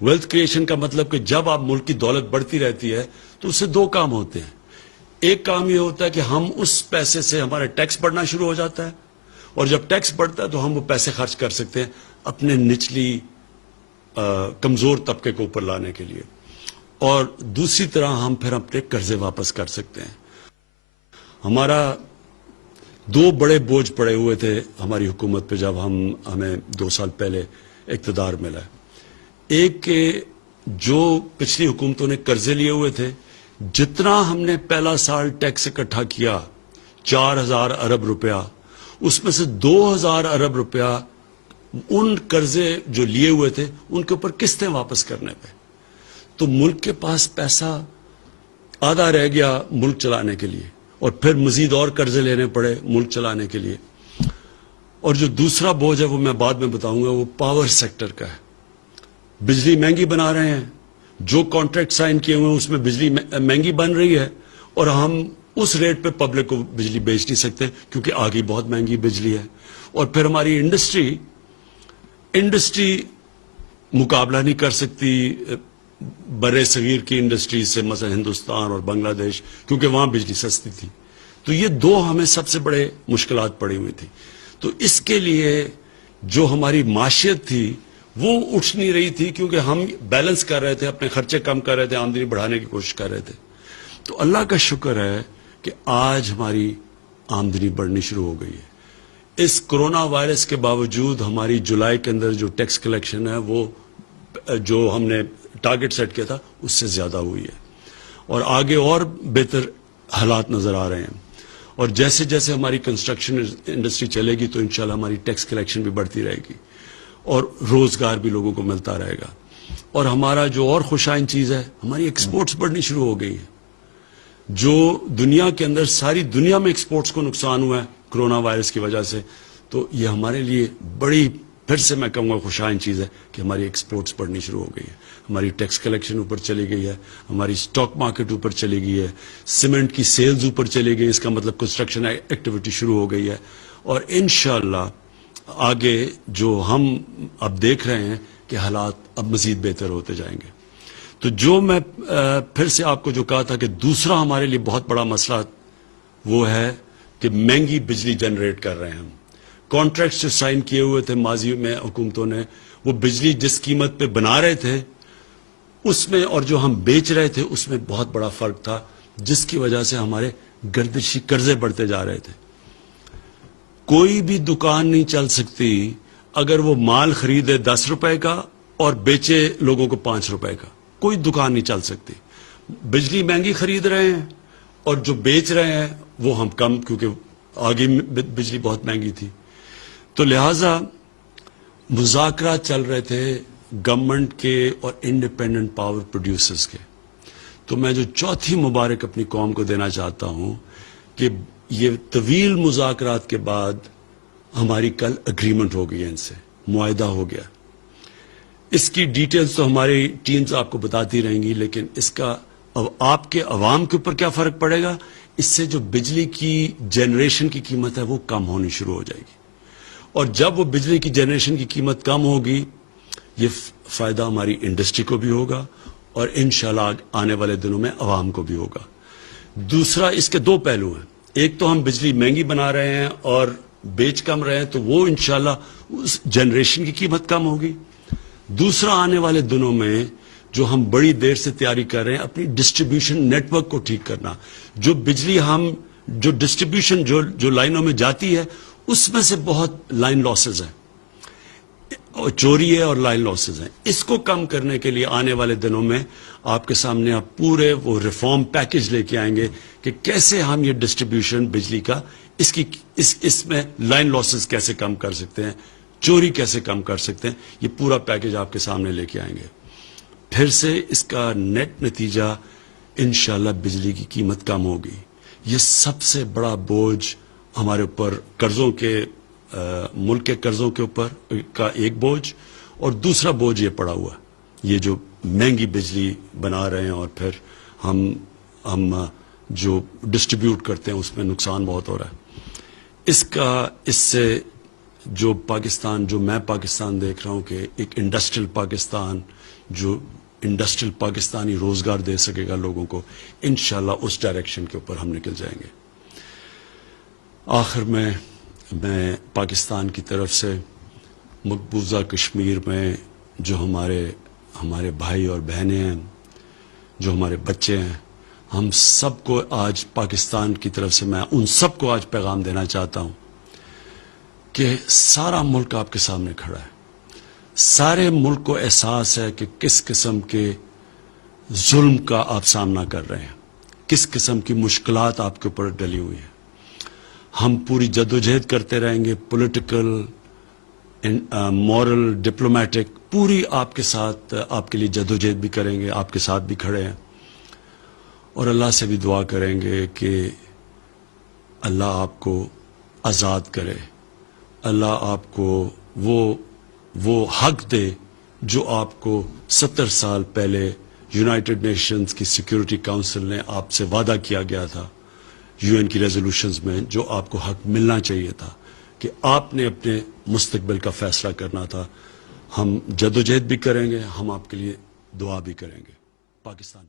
Wealth creation کا مطلب کہ جب آپ ملک کی دولت بڑھتی رہتی ہے تو اس سے دو کام ہوتے ہیں. ایک کام یہ ہوتا ہے کہ ہم اس پیسے سے ہمارا ٹیکس بڑھنا شروع ہو جاتا ہے, اور جب ٹیکس بڑھتا ہے تو ہم وہ پیسے خرچ کر سکتے ہیں اپنے نچلی کمزور طبقے کو اوپر لانے کے لیے, اور دوسری طرح ہم پھر اپنے قرضے واپس کر سکتے ہیں. ہمارا دو بڑے بوجھ پڑے ہوئے تھے ہماری حکومت پہ جب ہمیں 2 سال پہلے اقتدار ملا. ایک کہ جو پچھلی حکومتوں نے قرضے لیے ہوئے تھے, جتنا ہم نے پہلا سال ٹیکس اکٹھا کیا 4,000 ارب روپیہ, اس میں سے 2,000 ارب روپیہ ان قرضے جو لیے ہوئے تھے ان کے اوپر قسطیں واپس کرنے پہ. تو ملک کے پاس پیسہ آدھا رہ گیا ملک چلانے کے لیے, اور پھر مزید اور قرضے لینے پڑے ملک چلانے کے لیے. اور جو دوسرا بوجھ ہے وہ میں بعد میں بتاؤں گا, وہ پاور سیکٹر کا ہے. بجلی مہنگی بنا رہے ہیں, جو کانٹریکٹ سائن کیے ہوئے ہیں اس میں بجلی مہنگی بن رہی ہے, اور ہم اس ریٹ پہ پبلک کو بجلی بیچ نہیں سکتے کیونکہ آگے بہت مہنگی بجلی ہے. اور پھر ہماری انڈسٹری مقابلہ نہیں کر سکتی بر صغیر کی انڈسٹریز سے, مثلا ہندوستان اور بنگلہ دیش, کیونکہ وہاں بجلی سستی تھی. تو یہ دو ہمیں سب سے بڑے مشکلات پڑی ہوئی تھی. تو اس کے لیے جو ہماری معیشت تھی وہ اٹھ نہیں رہی تھی, کیونکہ ہم بیلنس کر رہے تھے, اپنے خرچے کم کر رہے تھے, آمدنی بڑھانے کی کوشش کر رہے تھے. تو اللہ کا شکر ہے کہ آج ہماری آمدنی بڑھنی شروع ہو گئی ہے. اس کرونا وائرس کے باوجود ہماری جولائی کے اندر جو ٹیکس کلیکشن ہے وہ جو ہم نے ٹارگٹ سیٹ کیا تھا اس سے زیادہ ہوئی ہے, اور آگے اور بہتر حالات نظر آ رہے ہیں. اور جیسے جیسے ہماری کنسٹرکشن انڈسٹری چلے گی تو انشاءاللہ ہماری ٹیکس کلیکشن بھی بڑھتی رہے گی, اور روزگار بھی لوگوں کو ملتا رہے گا. اور ہمارا جو اور خوشائن چیز ہے, ہماری ایکسپورٹس بڑھنی شروع ہو گئی ہے. جو دنیا کے اندر ساری دنیا میں ایکسپورٹس کو نقصان ہوا ہے کرونا وائرس کی وجہ سے, تو یہ ہمارے لیے بڑی, پھر سے میں کہوں گا خوشائن چیز ہے کہ ہماری ایکسپورٹس بڑھنی شروع ہو گئی ہے. ہماری ٹیکس کلیکشن اوپر چلی گئی ہے, ہماری سٹاک مارکیٹ اوپر چلی گئی ہے, سیمنٹ کی سیلز اوپر چلی گئی, اس کا مطلب کنسٹرکشن ایکٹیویٹی شروع ہو گئی ہے. اور انشاءاللہ آگے جو ہم اب دیکھ رہے ہیں کہ حالات اب مزید بہتر ہوتے جائیں گے. تو جو میں پھر سے آپ کو جو کہا تھا کہ دوسرا ہمارے لیے بہت بڑا مسئلہ وہ ہے کہ مہنگی بجلی جنریٹ کر رہے ہیں ہم. کانٹریکٹس جو سائن کیے ہوئے تھے ماضی میں حکومتوں نے, وہ بجلی جس قیمت پہ بنا رہے تھے اس میں اور جو ہم بیچ رہے تھے اس میں بہت بڑا فرق تھا, جس کی وجہ سے ہمارے گردشی قرضے بڑھتے جا رہے تھے. کوئی بھی دکان نہیں چل سکتی اگر وہ مال خریدے 10 روپے کا اور بیچے لوگوں کو 5 روپے کا. کوئی دکان نہیں چل سکتی. بجلی مہنگی خرید رہے ہیں اور جو بیچ رہے ہیں وہ ہم کم, کیونکہ آگے بجلی بہت مہنگی تھی. تو لہٰذا مذاکرات چل رہے تھے گورنمنٹ کے اور انڈیپینڈنٹ پاور پروڈیوسرز کے. تو میں جو چوتھی مبارک اپنی قوم کو دینا چاہتا ہوں کہ یہ طویل مذاکرات کے بعد ہماری کل اگریمنٹ ہو گئی ہے, ان سے معاہدہ ہو گیا. اس کی ڈیٹیلز تو ہماری ٹیمز آپ کو بتاتی رہیں گی, لیکن اس کا آپ کے عوام کے اوپر کیا فرق پڑے گا, اس سے جو بجلی کی جنریشن کی قیمت ہے وہ کم ہونی شروع ہو جائے گی. اور جب وہ بجلی کی جنریشن کی قیمت کم ہوگی, یہ فائدہ ہماری انڈسٹری کو بھی ہوگا اور انشاءاللہ آنے والے دنوں میں عوام کو بھی ہوگا. دوسرا, اس کے دو پہلو ہیں. ایک تو ہم بجلی مہنگی بنا رہے ہیں اور بیچ کم رہے ہیں, تو وہ انشاءاللہ اس جنریشن کی قیمت کم ہوگی. دوسرا, آنے والے دنوں میں جو ہم بڑی دیر سے تیاری کر رہے ہیں اپنی ڈسٹریبیوشن نیٹ ورک کو ٹھیک کرنا. جو بجلی ہم جو ڈسٹریبیوشن جو لائنوں میں جاتی ہے اس میں سے بہت لائن لاسز ہیں, چوری ہے اور لائن لاسز ہیں. اس کو کم کرنے کے لیے آنے والے دنوں میں آپ کے سامنے آپ پورے وہ ریفارم پیکج لے کے آئیں گے کہ کیسے ہم یہ ڈسٹریبیوشن بجلی کا اس میں لائن لاسز کیسے کم کر سکتے ہیں, چوری کیسے کم کر سکتے ہیں. یہ پورا پیکج آپ کے سامنے لے کے آئیں گے. پھر سے اس کا نیٹ نتیجہ انشاءاللہ بجلی کی قیمت کم ہوگی. یہ سب سے بڑا بوجھ ہمارے اوپر قرضوں کے ملک کے قرضوں کے اوپر کا ایک بوجھ, اور دوسرا بوجھ یہ پڑا ہوا یہ جو مہنگی بجلی بنا رہے ہیں اور پھر ہم جو ڈسٹریبیوٹ کرتے ہیں اس میں نقصان بہت ہو رہا ہے. اس سے جو میں پاکستان دیکھ رہا ہوں کہ ایک انڈسٹریل پاکستان جو انڈسٹریل پاکستانی روزگار دے سکے گا لوگوں کو، انشاءاللہ اس ڈائریکشن کے اوپر ہم نکل جائیں گے۔ آخر میں پاکستان کی طرف سے مقبوضہ کشمیر میں جو ہمارے بھائی اور بہنیں ہیں، جو ہمارے بچے ہیں، ہم سب کو آج پاکستان کی طرف سے میں ان سب کو آج پیغام دینا چاہتا ہوں کہ سارا ملک آپ کے سامنے کھڑا ہے۔ سارے ملک کو احساس ہے کہ کس قسم کے ظلم کا آپ سامنا کر رہے ہیں، کس قسم کی مشکلات آپ کے اوپر ڈلی ہوئی ہیں۔ ہم پوری جدوجہد کرتے رہیں گے، پولیٹیکل، مورل، ڈپلومیٹک، پوری آپ کے ساتھ، آپ کے لیے جدوجہد بھی کریں گے، آپ کے ساتھ بھی کھڑے ہیں، اور اللہ سے بھی دعا کریں گے کہ اللہ آپ کو آزاد کرے، اللہ آپ کو وہ حق دے جو آپ کو 70 سال پہلے یونائٹڈ نیشنز کی سیکیورٹی کونسل نے آپ سے وعدہ کیا گیا تھا، یو این کی ریزولوشنز میں جو آپ کو حق ملنا چاہیے تھا کہ آپ نے اپنے مستقبل کا فیصلہ کرنا تھا۔ ہم جدوجہد بھی کریں گے، ہم آپ کے لیے دعا بھی کریں گے۔ پاکستان